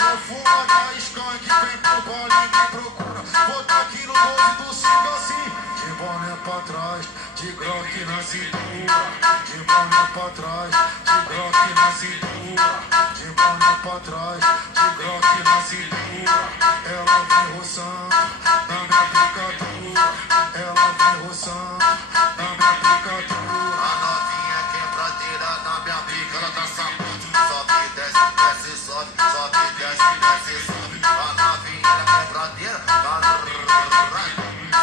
Eu fumo da skunk, vem pro bolinho e me procura. Bota aqui no bonde do cinco assim. De boné pra trás, de groque na cintura. De boné pra trás, de groque na cintura. De boné pra trás, de groque na cintura. Ela vem roçando na minha picadura. Ela vem roçando na minha picadura. A novinha quebradeira na minha pica, ela tá safando. Sobe, desce, desce, sobe, sobe, desce, desce, sobe. A novinha quebradeira,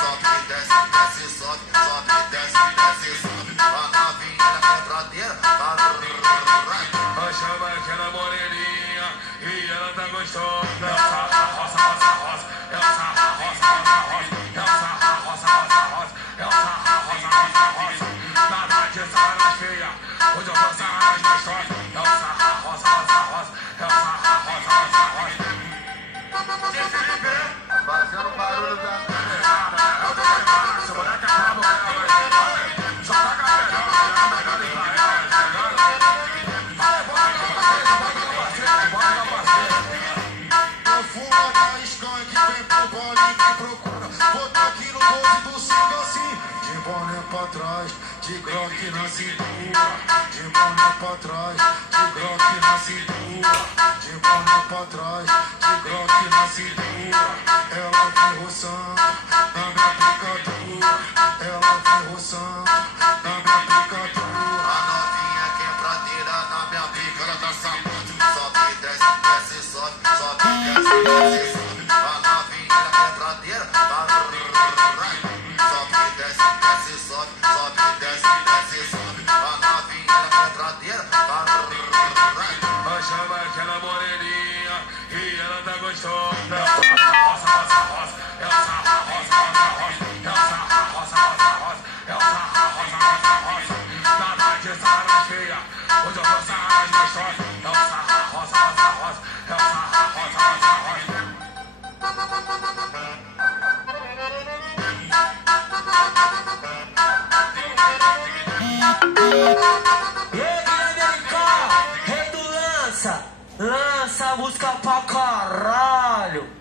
sobe, desce, desce, sobe, sobe, desce, desce, sobe. A novinha quebradeira, chama aquela moreninha e ela tá gostosa. Ela roça, roça, roça, ela roça, roça, roça, ela roça, roça, roça, ela roça, roça, roça. Nada de sarna feia, hoje eu roça as gostosas. Ela roça, roça, roça, ela roça, roça, roça. fazendo barulho da Eu fumo da skunk, vem pro bolinho e me procura. Bota aqui no bonde do cinco assim. De boné pra trás, de groque na cintura. De boné pra trás, de groque na cintura. De boné pra trás, de groque na cintura. Ela vem roçando na minha picadura. Ela vem roçando na minha picadura. A novinha quebradeira na minha pica, ela tá safando. Sobe, desce, desce, sobe, sobe, desce, desce, sobe. A novinha quebradeira, sobe, desce, desce, sobe, sobe, desce, desce, sobe. A novinha quebradeira, chama aquela moreninha e ela tá gostosa. Roça, roça, roça, ela roça, roça, roça, ela roça, roça, roça, ela roça, roça, roça. Nada de sarna feia, hoje eu roça as gostosas. Ela roça, roça, roça, ela roça, roça, roça. E aí, Americano, rei do lança, lança a música pra caralho.